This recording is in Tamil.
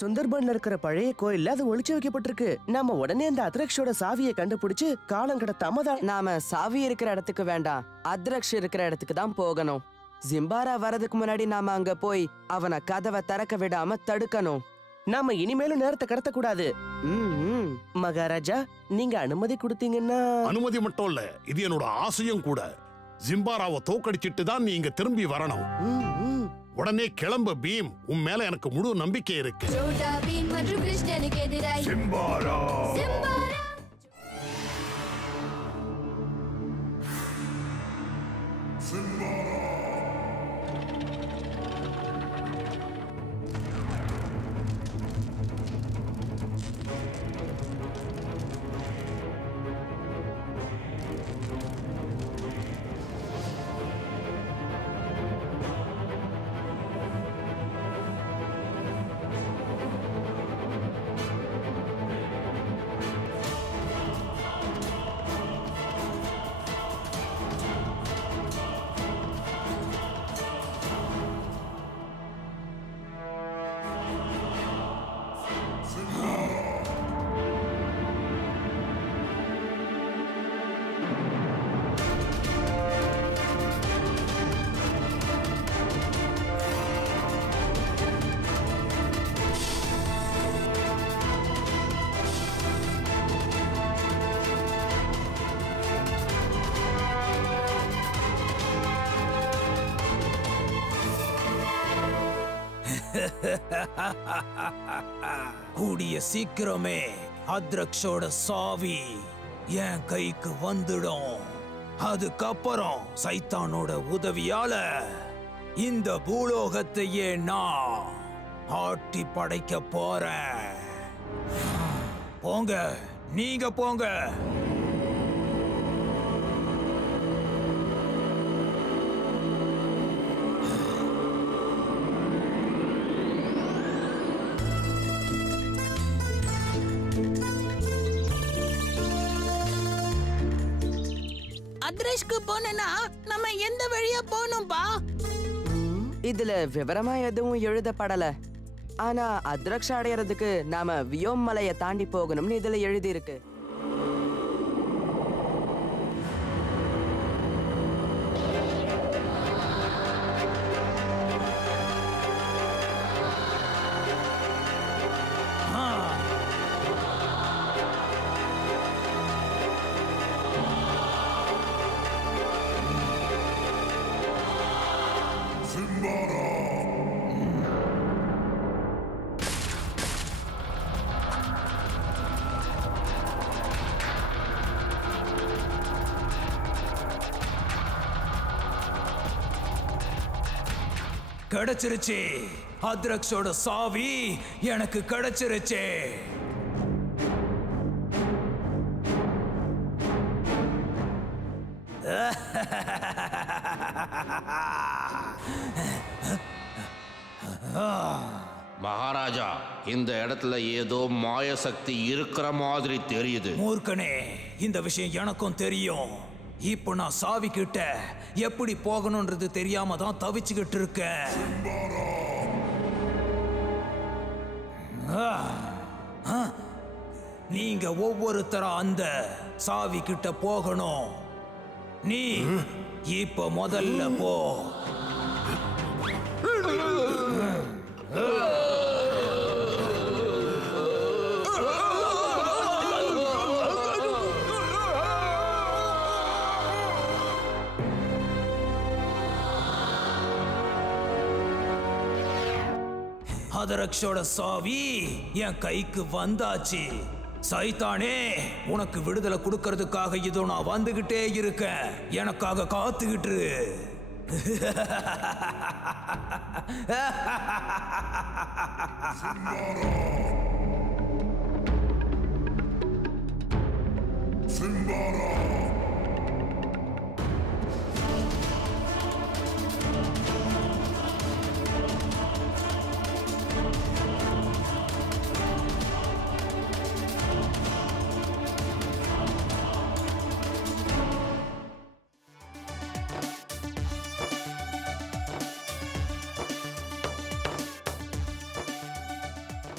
சுந்தர்பன்ல இருக்கிற பழைய கோயில்ல அது ஒளிச்சு வைக்கப்பட்டிருக்கு. நாம உடனே அந்த அத்ரக்ஷோட சாவியை கண்டுபிடிச்சு காலம் கடத்தாம நாம சாவி இருக்கிற இடத்துக்கு வேண்டாம், அத்ரக்ஷ் இருக்கிற இடத்துக்கு தான் போகணும். ஜிம்பாரா வரதுக்கு முன்னாடி நாம அங்க போய் அவனை கதவை திறக்க விடாம தடுக்கணும். நாம இனிமேலும் நேரத்தை கடத்த கூடாது. மகாராஜா, நீங்க அனுமதி கொடுத்தீங்கன்னா. அனுமதி மட்டும் இல்ல, இது என்னோட ஆசையும் கூட. ஜிம்பாராவை தோக்கடிச்சிட்டு தான் நீ இங்க திரும்பி வரணும். உடனே கிளம்ப பீம், உன் மேல எனக்கு முழு நம்பிக்கை இருக்கு. ஜிம்பாரா கூடிய சீக்கிரமே அத்ரக்ஷோட சாவி என் கைக்கு வந்துடும். அதுக்கப்புறம் சைத்தானோட உதவியால இந்த பூலோகத்தையே நான் ஆட்டி படைக்க போறேன். போங்க, நீங்க போங்க. அத்ரஷ்க்கு போனா நம்ம எந்த வழியா போகணும்பா? இதுல விவரமா எதுவும் எழுதப்படல. ஆனா அத்ரக்ஷ அடையறதுக்கு நாம வியோம் மலையை தாண்டி போகணும்னு இதுல எழுதி இருக்கு. கிடைச்சிருச்சு, அத்ரக்ஷோட சாவி எனக்கு கிடைச்சிருச்சு. மகாராஜா, இந்த இடத்துல ஏதோ மாய சக்தி இருக்கிற மாதிரி தெரியுது. மூர்க்கனே, இந்த விஷயம் எனக்கும் தெரியும். இப்போ நான் சாவி கிட்ட எப்படி போகணும்ன்றது தெரியாம தான் தவிச்சுக்கிட்டு இருக்கேன். நீங்க ஒவ்வொருத்தரா அந்த சாவி கிட்ட போகணும். நீ இப்ப முதல்ல போ. அத்ரக்ஷோட சாவி என் கைக்கு வந்தாச்சு. சைத்தானே, உனக்கு விடுதலை கொடுக்கறதுக்காக இதோ நான் வந்துகிட்டே இருக்கேன். எனக்காக காத்துக்கிட்டு. சிம்பாரா